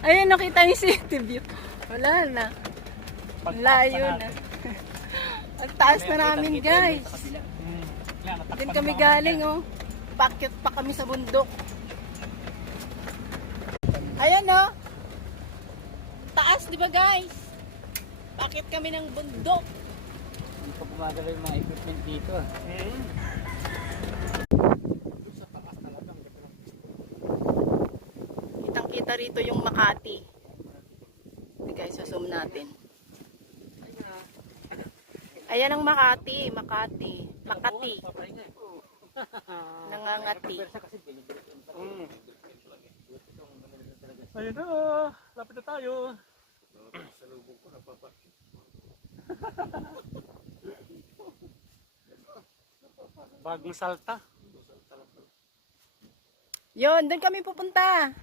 Ayun, nakita niyo city view. Wala na. Layo na. Ang taas na namin, guys. Diyan kami galing, oh. Pakyat pa kami sa bundok. Ayan, oh. Taas, di ba, guys? Pakyat kami ng bundok. Hindi pa gumagalaw yung mga equipment dito. Kitang-kita rito yung Makati. Hindi guys, zoom natin. Ayan ang Makati, Makati. Makati. Nangangati. Ayun na, lapit na tayo. Bagong salta. Yun, doon kami pupunta.